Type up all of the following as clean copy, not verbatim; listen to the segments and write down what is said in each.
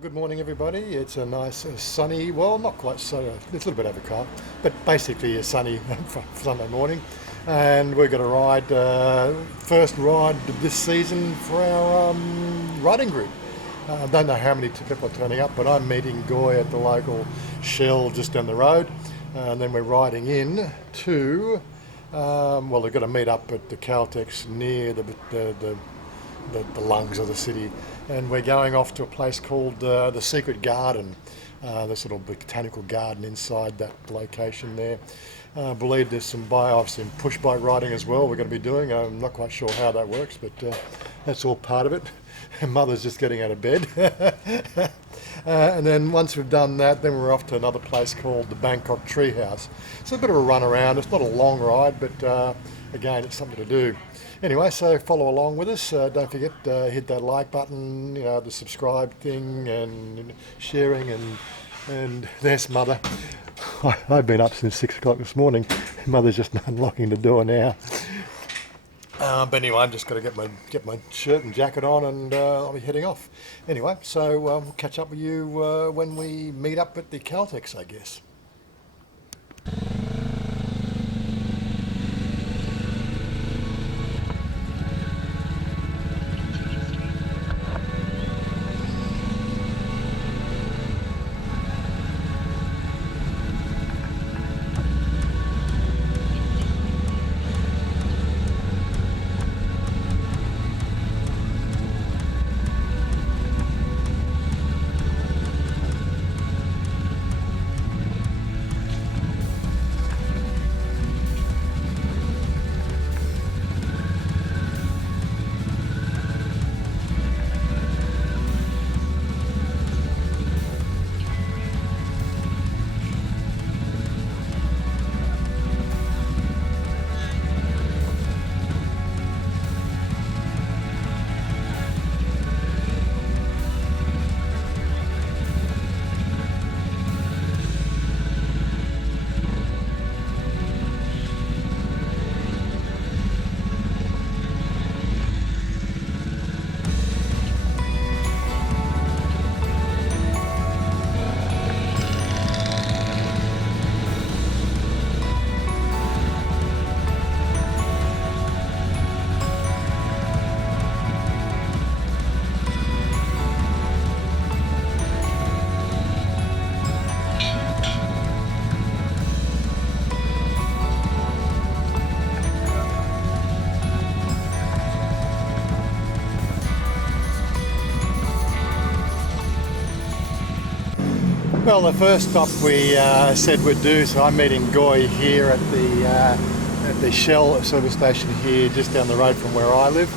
Good morning, everybody. It's a nice sunny, well, not quite so, it's a little bit overcast, but basically a sunny Sunday morning. And we're going to ride, first ride this season for our riding group. I don't know how many people are turning up, but I'm meeting Goy at the local Shell just down the road. And then we're riding in to, well, they're going to meet up at the Caltex near the lungs of the city, and we're going off to a place called the Secret Garden, the sort of botanical garden inside that location there. I believe there's some push bike riding as well we're going to be doing. I'm not quite sure how that works, but that's all part of it. Mother's just getting out of bed. And then once we've done that, then we're off to another place called the Bangkok Treehouse. It's a bit of a run around. It's not a long ride, but again, it's something to do. Anyway, so follow along with us. Don't forget, hit that like button, the subscribe thing, and sharing, and there's Mother. I've been up since 6 o'clock this morning. Mother's just unlocking the door now. But anyway, I'm just going to get my shirt and jacket on, and I'll be heading off. Anyway, so we'll catch up with you when we meet up at the Caltex, I guess. Well, the first stop we said we'd do, so I'm meeting Goy here at the Shell service station here, just down the road from where I live.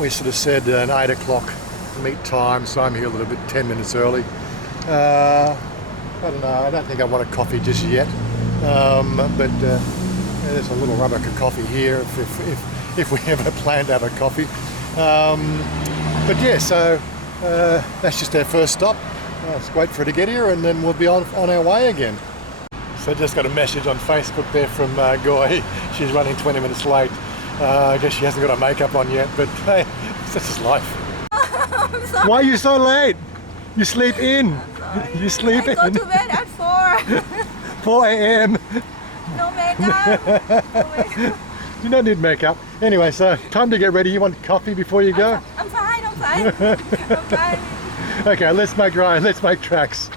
We sort of said an 8 o'clock meet time, so I'm here a little bit, 10 minutes early. I don't know, I don't think I want a coffee just yet, but there's a little rubber coffee here if we ever plan to have a coffee. But yeah, so that's just our first stop. Let's wait for her to get here, and then we'll be on our way again. So I just got a message on Facebook there from Goy. She's running 20 minutes late. I guess she hasn't got her makeup on yet, but hey, such is life. Why are you so late? You sleep in. You sleep in. I go to bed at 4. 4 a.m. No makeup. You don't need makeup. Anyway, so time to get ready. You want coffee before you go? I'm fine. I'm fine. Okay, let's make tracks.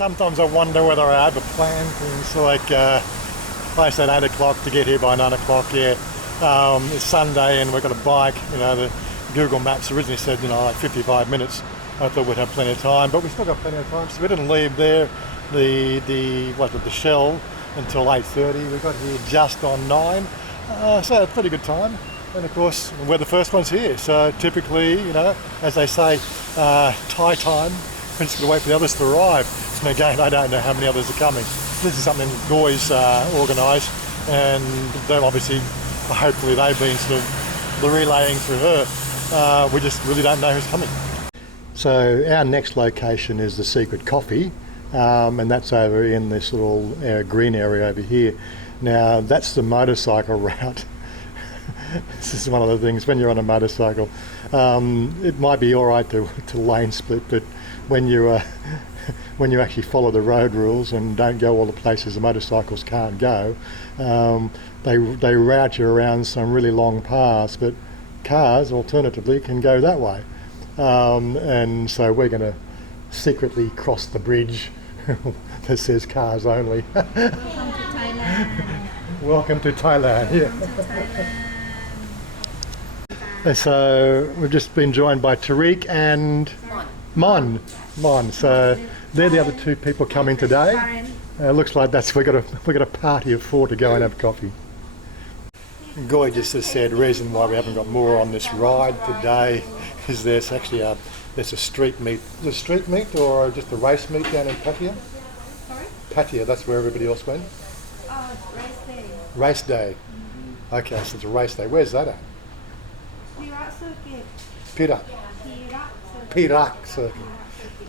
sometimes I wonder whether I overplan things. Like I said 8 o'clock to get here by 9 o'clock. Yeah, it's Sunday and we've got a bike. You know, the Google Maps originally said like 55 minutes. I thought we'd have plenty of time, but we still got plenty of time. So we didn't leave there the Shell until 8:30. We got here just on 9, so a pretty good time. And of course, we're the first ones here. So typically, as they say, Thai time. We're just going to wait for the others to arrive. And again, I don't know how many others are coming. This is something Goy's organised, and they've hopefully they've been sort of relaying through her. We just really don't know who's coming. So our next location is the Secret Coffee, and that's over in this little green area over here. Now that's the motorcycle route. This is one of the things when you're on a motorcycle. It might be all right to lane split, but when you actually follow the road rules and don't go all the places the motorcycles can't go, they route you around some really long paths. But cars, alternatively, can go that way. And so we're going to secretly cross the bridge that says cars only. Welcome to Thailand. Welcome to Thailand. Yeah. Welcome to Thailand. And so we've just been joined by Tariq and Mon. So they're the other two people coming today. Looks like we got a party of 4 to go and have coffee. Goy just has said reason why we haven't got more on this ride today is there's actually there's a street meet. Is it street meet or just a race meet down in Pattaya? Sorry? Pattaya, that's where everybody else went. Race day. Race day. Okay, so it's a race day. Where's that at? Perak circuit. Perak. Perak circuit. Perak circuit.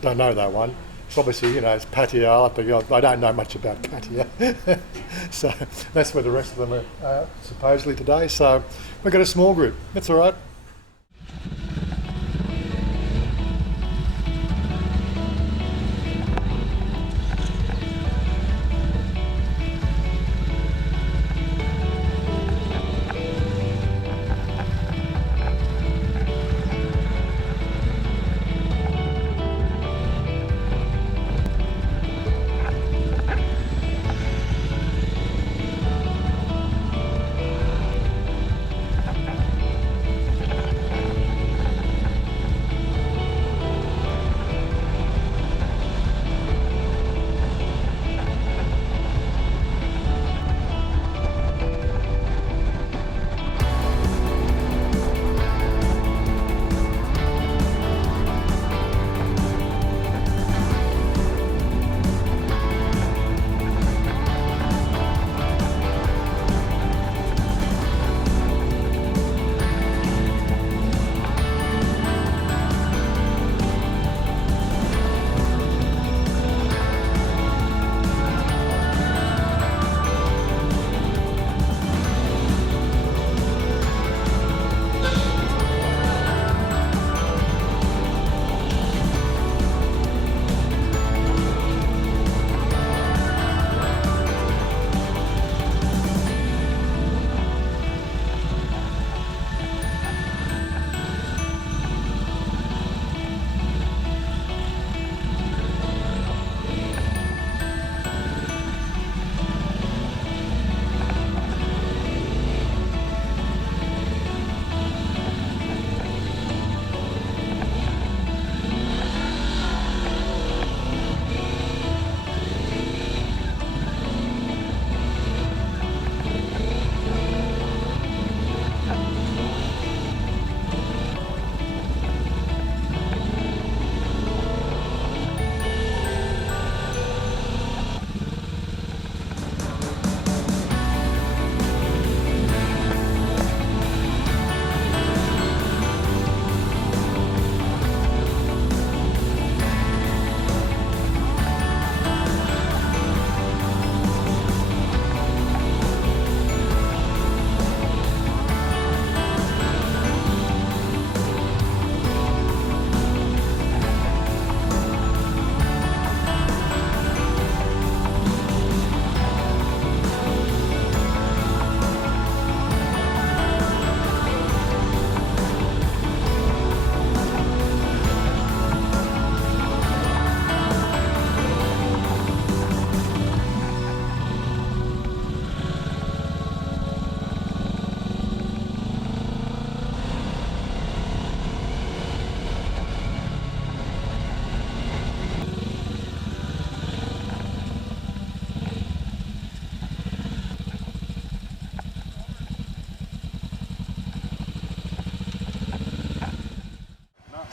Don't know that one. It's obviously, it's Pattaya. I'll have to go. I don't know much about Pattaya. So that's where the rest of them are supposedly today. So we've got a small group. That's all right.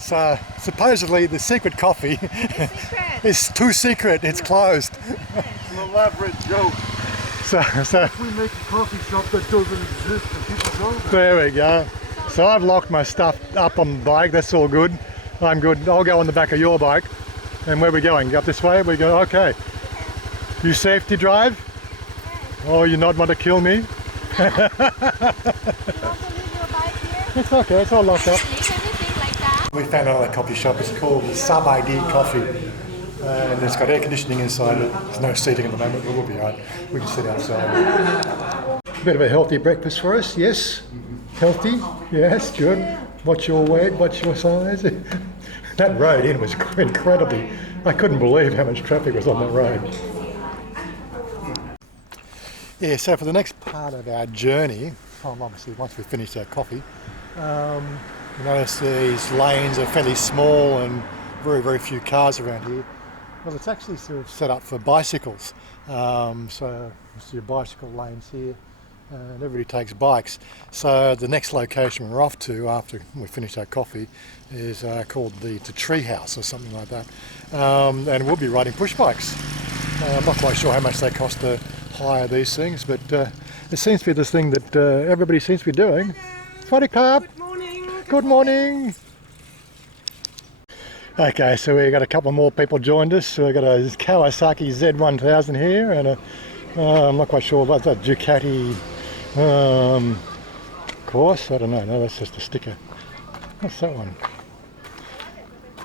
So supposedly the secret coffee Secret. is too secret. It's closed. An elaborate joke. So We make a coffee shop that doesn't exist and people know that. there we go. So I've locked my stuff up on the bike. That's all good. I'm good. I'll go on the back of your bike. And where are we going? Up this way? We go. Okay. You safety drive? Oh, you not want to kill me? You want to leave your bike here? It's okay. It's all locked up. Leave anything like that? We found another coffee shop. It's called the Sub ID Coffee, and it's got air conditioning inside it. There's no seating at the moment, but we'll be alright. We can sit outside. A bit of a healthy breakfast for us, yes. Healthy, yes, good. What's your weight? What's your size? That road in was incredibly. I couldn't believe how much traffic was on that road. Yeah, so for the next part of our journey, obviously once we finish our coffee, you notice these lanes are fairly small and very, very few cars around here. Well, it's actually sort of set up for bicycles. So you see your bicycle lanes here, and everybody takes bikes. So the next location we're off to after we finish our coffee is called the Tree House or something like that. And we'll be riding push bikes. I'm not quite sure how much they cost to hire these things, but it seems to be this thing that everybody seems to be doing. Good morning. Good morning. Okay, so we got a couple more people joined us. So we got a Kawasaki Z1000 here, and I'm not quite sure what's that Ducati course. I don't know. No, that's just a sticker. What's that one?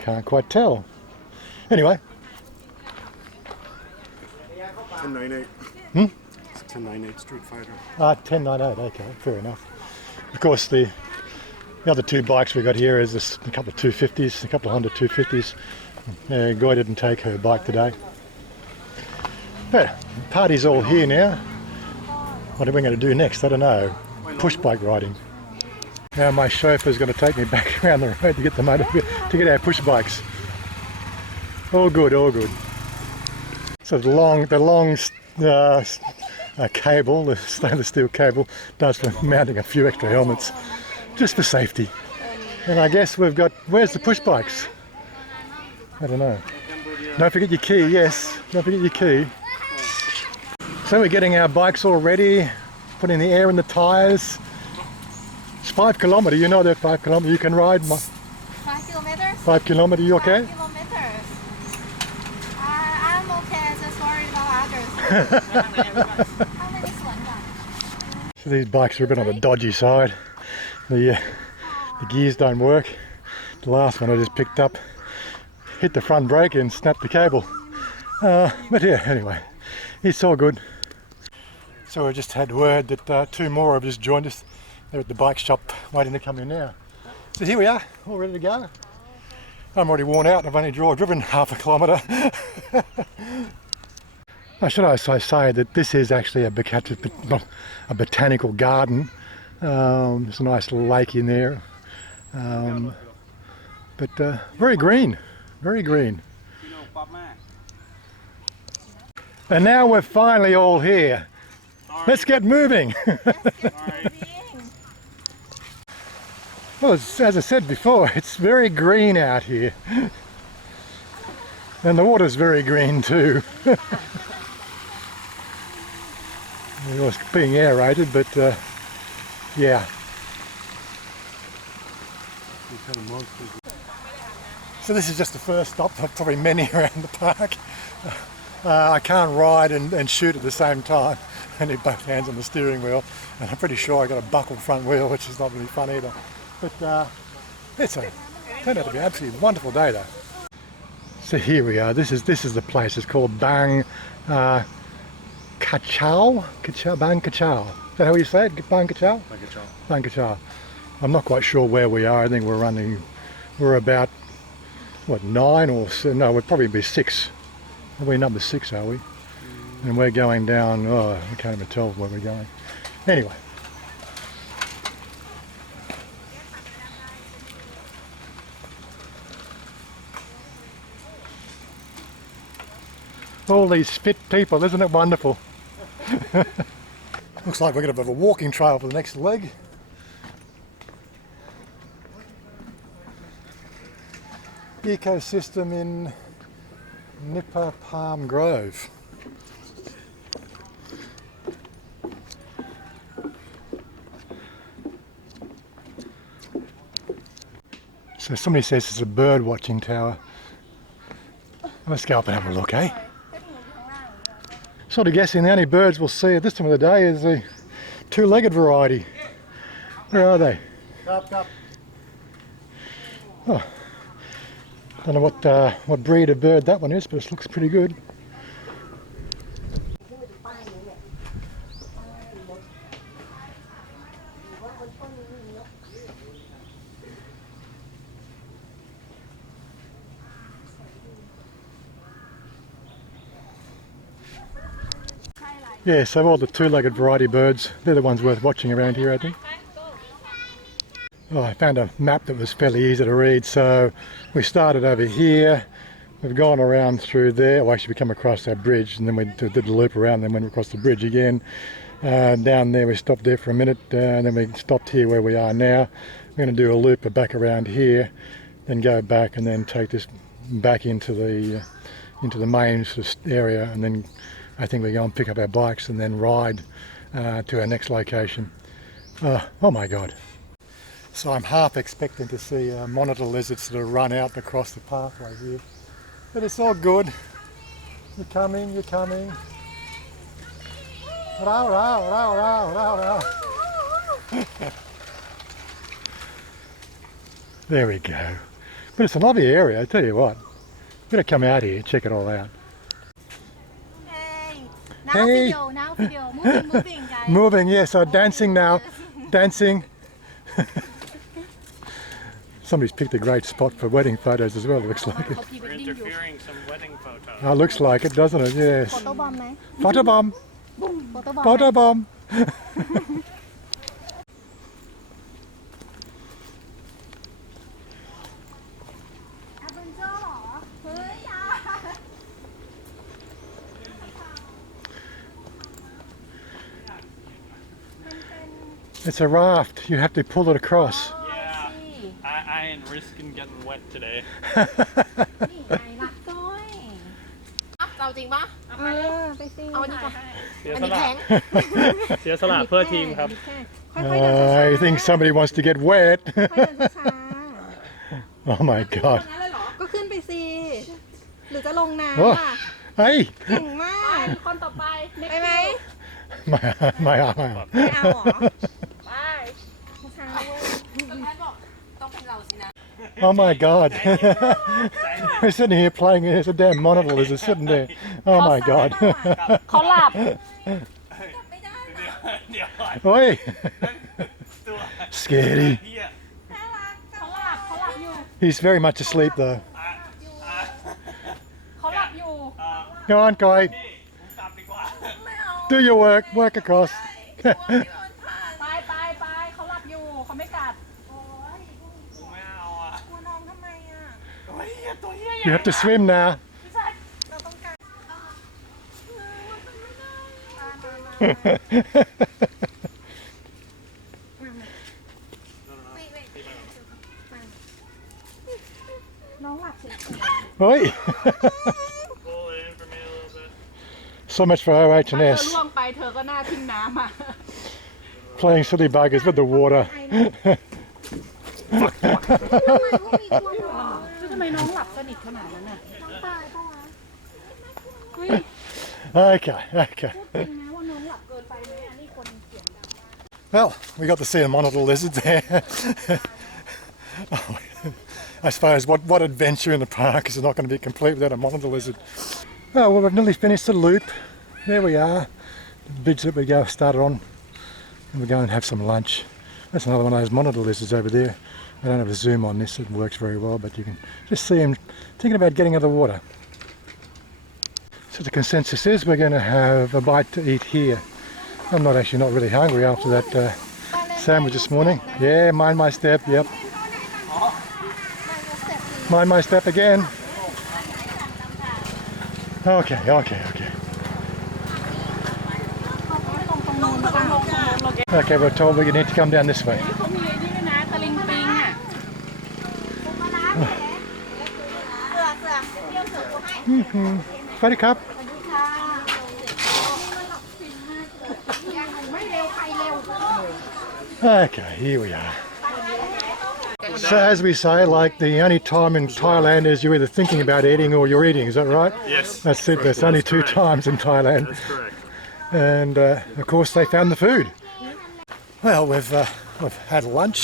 Can't quite tell. Anyway. 1098. Hmm? It's 1098 Street Fighter. 1098. Okay, fair enough. Of course, the other two bikes we got here is a couple of 250s, a couple of Honda 250s. Guy didn't take her bike today. Yeah, party's all here now. What are we going to do next? I don't know. Push bike riding. Now my chauffeur's going to take me back around the road to get to get our push bikes. All good, all good. So the long cable, the stainless steel cable, does for mounting a few extra helmets, just for safety. And I guess we've got, where's the push bikes? I don't know. Don't forget your key, yes, don't forget your key. So we're getting our bikes all ready, putting the air in the tyres. It's 5 kilometres, you know that 5 kilometres you can ride. 5 kilometers? 5 kilometres, you okay? 5 kilometers. I'm okay, just worried about others. How many is So these bikes are a bit on the dodgy side. The gears don't work. The last one I just picked up hit the front brake and snapped the cable. But yeah, anyway, it's all good. So we just had word that 2 more have just joined us. They're at the bike shop waiting to come in now. So here we are, all ready to go. I'm already worn out. I've only driven half a kilometre. Should I say that this is actually a botanical garden. There's a nice little lake in there. But very green, very green. And now we're finally all here. Let's get moving. Well, as I said before, it's very green out here. And the water's very green too. It was being aerated, but yeah. So this is just the first stop of probably many around the park. I can't ride and shoot at the same time. I need both hands on the steering wheel, and I'm pretty sure I got a buckled front wheel, which is not really fun either. But it's turned out to be an absolutely wonderful day though. So here we are. This is the place. It's called Bang Kachow. Bang Kachow. Is that how you say it? Bang Kachow? Bang Kachow. Bang Kachow. I'm not quite sure where we are. I think we're about, what, 9 or so? No, we'd probably be 6. We're number 6, are we? And we're going down, I can't even tell where we're going. Anyway. All these fit people, isn't it wonderful? Looks like we're going to have a walking trail for the next leg. ecosystem in Nipah Palm Grove. So somebody says it's a bird watching tower. Let's go up and have a look, eh? Sort of guessing the only birds we'll see at this time of the day is the two-legged variety. Where are they? Up. Oh, don't know what breed of bird that one is, but it looks pretty good. Yeah, so all the two-legged variety birds, they're the ones worth watching around here, I think. Oh, I found a map that was fairly easy to read, so we started over here, we've gone around through there, well actually we come across that bridge and then we did the loop around, then went across the bridge again. Down there we stopped there for a minute, and then we stopped here where we are now. We're going to do a loop back around here, then go back and then take this back into the main sort of area, and then I think we go and pick up our bikes and then ride to our next location. Oh my God. So I'm half expecting to see monitor lizards sort of run out across the pathway here. But it's all good. You're coming. Rao, rao, rao, rao, rao, rao. There we go. But it's a lovely area, I tell you what. Better come out here, check it all out. Hey, now video, moving, guys. Moving, yes, so dancing now. Dancing. Somebody's picked a great spot for wedding photos as well, it looks like it. We're interfering some wedding photos. Oh, looks like it, doesn't it? Yes. Photo bomb,ไหม Photo bomb. Photo bomb. Photo bomb. แอดเวนเจอร์เหรอ เฮ้ยอย่า It's a raft, you have to pull it across. Yeah, I ain't risking getting wet today. นี่ไงล่ะก้อยเอาจริงปะไปสิเอาอันนี้ก่อน เสีย อัน ส นี้ ละ แข็ง เสียสละเพื่อทีมครับ ค่อยๆเดินช้า I think somebody wants to get wet. ๆค่อยๆเดินช้า Oh my God. ๆงั้นเลยเหรอ ก็ขึ้นไปสิ หรือจะลงน้ำ Oh, ล่ะ hey. เก่งมากคนต่อไปไปไหม My arm. ไม่เอาเหรอ ไปช้าๆเว้ยแอดบอกต้องเป็นเราสินะ Oh my God. We're sitting here playing, there's a damn monitor lizard sitting there. Oh my God. เขาหลับ เดี๋ยวก่อน Oi. ตัว Scary. เฮีย เขาหลับอยู่ He's very much asleep though. เขาหลับอยู่ Go on, Koi. ผมกลับดีกว่า Do your work across. ไปเขาหลับอยู่เขาไม่กัด ผมไม่เอาอ่ะ กลัวน้องทำไมอ่ะ ตัวเฮีย You have to swim now. เราต้องการ น้องหลับเฉย Oi. Pull it in for me a little bit. So much for ๆถ้า OH&S. เธอล่วงไปเธอก็หน้าทิ้งน้ำอ่ะ Playing silly buggers with the water. ทำไมน้องหลับสนิทขนาดนั้นอ่ะน้องตายปะวะเฮ้ย Okay. จริงนะว่าน้องหลับเกินไปไหมอันนี้คนเสียงดัง Well, we got to see a monitor lizard there. Oh, I suppose what adventure in the park is not going to be complete without a monitor lizard. Oh, well, we've nearly finished the loop. There we are. The bridge that we started on. And we're going to have some lunch. That's another one of those monitor lizards over there. I don't have a zoom on this, it works very well, but you can just see him thinking about getting out of the water. So the consensus is we're going to have a bite to eat here. I'm not really hungry after that sandwich this morning. Yeah, mind my step, yep. Mind my step again. Okay. เขาไม่ลงตรงนู้นป่ะ Okay, we're told we need to come down this way. เขามีไอ้นี่ด้วยนะตะลิงปิงอ่ะ สวัสดีครับ Okay, here we are. So as we say, like the only time in Thailand is you're either thinking about eating or you're eating, is that right? Yes. That's it, there's only two times in Thailand. That's correct. And of course they found the food. Well, we've had lunch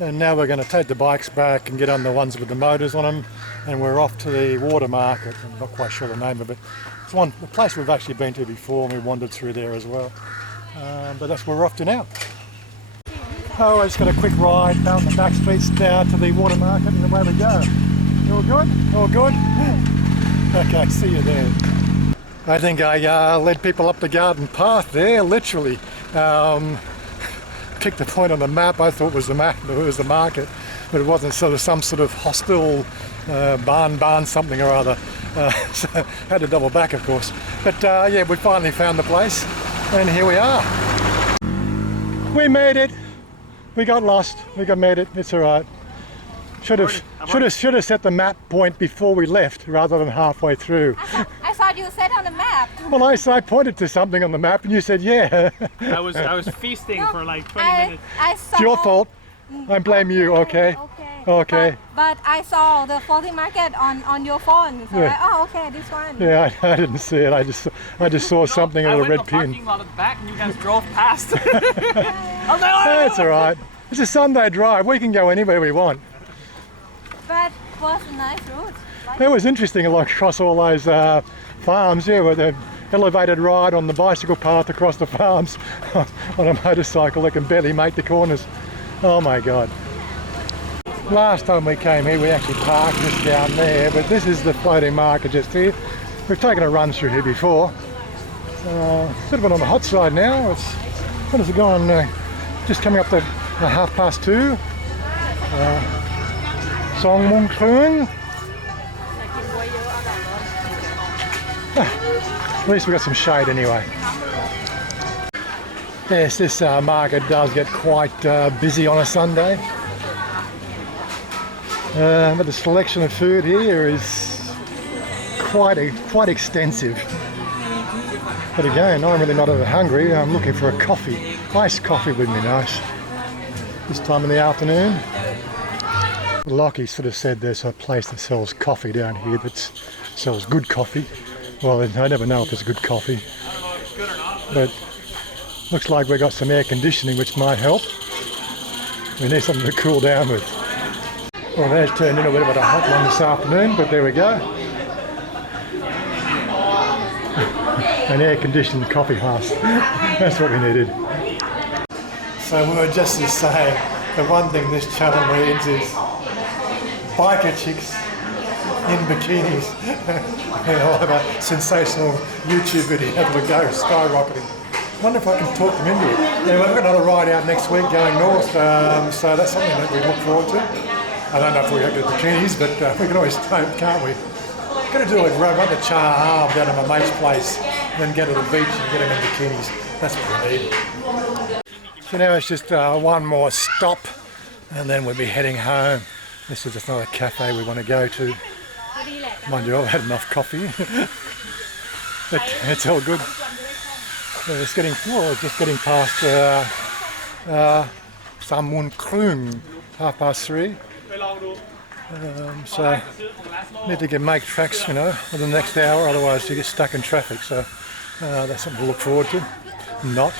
and now we're going to take the bikes back and get on the ones with the motors on them, and we're off to the water market. I'm not quite sure the name of it. It's a place we've actually been to before, and we wandered through there as well. But that's where we're off to now. Oh, I just got a quick ride down the back streets down to the water market, and away we go. You all good? All good? Okay, see you there. I think I led people up the garden path there, literally. Picked the point on the map. I thought it was the market, but it wasn't. So there's some sort of hostel barn something or other. So had to double back, of course. But yeah, we finally found the place, and here we are. We made it. We got lost. Made it. It's all right. Should have set the map point before we left rather than halfway through. I thought you said on the map. Well, I pointed to something on the map and you said yeah. I was feasting No, for like 20 minutes. I saw. It's your fault. I blame you. Okay. Okay. But I saw the floating market on your phone. So Yeah. oh, okay, this one. Yeah, I didn't see it. I just saw something I with a went red to the pin. parking lot at the back and you guys drove past. I was like, oh, That's all right. It's a Sunday drive. We can go anywhere we want. But it was a nice route. It was interesting, like across all those farms, yeah, with the elevated ride on the bicycle path across the farms on a motorcycle that can barely make the corners. Oh my God. Last time we came here, we actually parked just down there, but this is the floating market just here. We've taken a run through here before. A little bit on the hot side now. What has it gone? Just coming up to 2:30. Song Mung Klung. At least we got some shade anyway. Yes, this market does get quite busy on a Sunday. But the selection of food here is quite extensive. But again, I'm really not ever hungry. I'm looking for a coffee. Iced coffee would be nice. This time in the afternoon. Lockie sort of said there's a place that sells coffee down here that sells good coffee. Well, I never know if it's good coffee. But looks like we've got some air conditioning which might help. We need something to cool down with. Well, that's turned into a bit of a hot one this afternoon, but there we go. An air-conditioned coffee house. That's what we needed. So we were just saying, the one thing this channel needs is biker chicks in bikinis. I'll have a sensational YouTube video that'll go skyrocketing. I wonder if I can talk them into it. Anyway, we've got another ride out next week going north, so that's something that we look forward to. I don't know if we have the bikinis, but we can always hope, can't we? Got to do it, run the Char down to my mate's place, then go to the beach and get them in bikinis. That's what we need. So now it's just one more stop, and then we'll be heading home. This is just another cafe we want to go to. Mind you, I've had enough coffee. But it's all good. It's just getting past Samun Krung, 3:30. So need to make tracks, for the next hour, otherwise you get stuck in traffic. So that's something to look forward to. Not.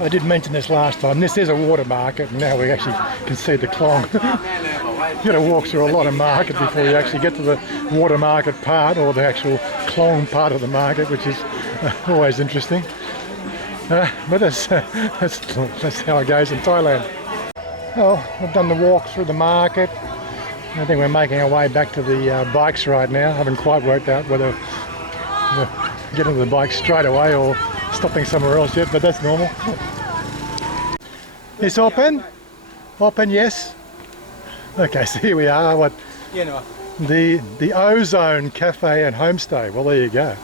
I did mention this last time. This is a water market, and now we actually can see the Klong. You've got to walk through a lot of market before you actually get to the water market part, or the actual Klong part of the market, which is always interesting. But that's how it goes in Thailand. Well, we've done the walk through the market. I think we're making our way back to the bikes right now. I haven't quite worked out whether we're getting to the bikes straight away or stopping somewhere else yet, but that's normal. It's open? Open, yes. Okay, so here we are. The Ozone Cafe and Homestay. Well, there you go.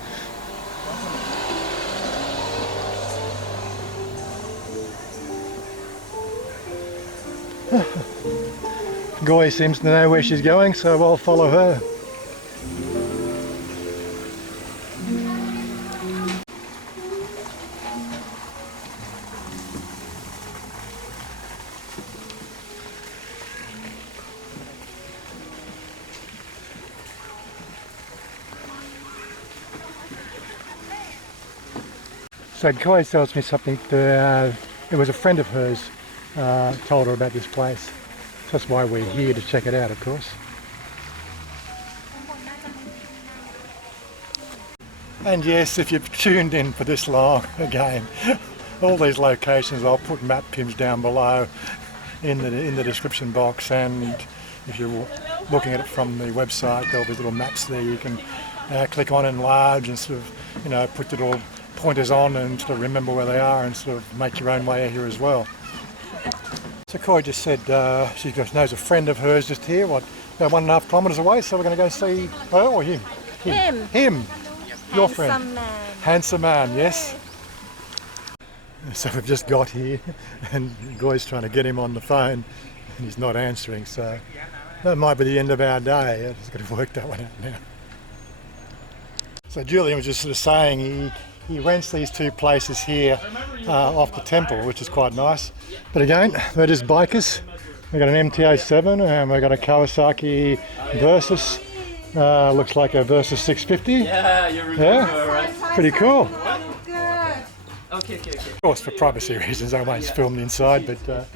Goy seems to know where she's going, so I'll follow her. So Goy tells me something that it was a friend of hers told her about this place. That's why we're here, to check it out, of course. And yes, if you've tuned in for this long, again, all these locations, I'll put map pins down below in the description box, and if you're looking at it from the website, there'll be little maps there you can click on, enlarge, and sort of, put little pointers on and sort of remember where they are and sort of make your own way here as well. So Coy just said she knows a friend of hers just here, about 1.5 kilometres away, so we're going to go see her or him? Him. Your friend. Handsome man. Handsome man, yes. So we've just got here and Goy's trying to get him on the phone and he's not answering, so that might be the end of our day. I've just got to work that one out now. So Julian was just sort of saying he rents these two places here off the temple, which is quite nice. But again, they're just Bikerz. We've got an MTA7 and we've got a Kawasaki Versus. Looks like a Versus 650. Yeah, you remember, right? Pretty cool. Okay. Of course, for privacy reasons, I won't film the inside, but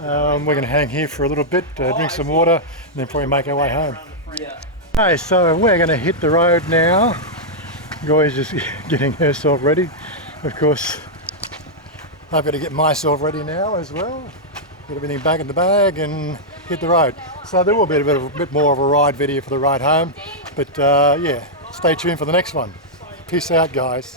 we're going to hang here for a little bit, drink some water, and then probably make our way home. Yeah. Okay, so we're going to hit the road now. Goy's just getting herself ready. Of course, I've got to get myself ready now as well. Get everything back in the bag and hit the road. So there will be a bit more of a ride video for the ride home. But yeah, stay tuned for the next one. Peace out, guys.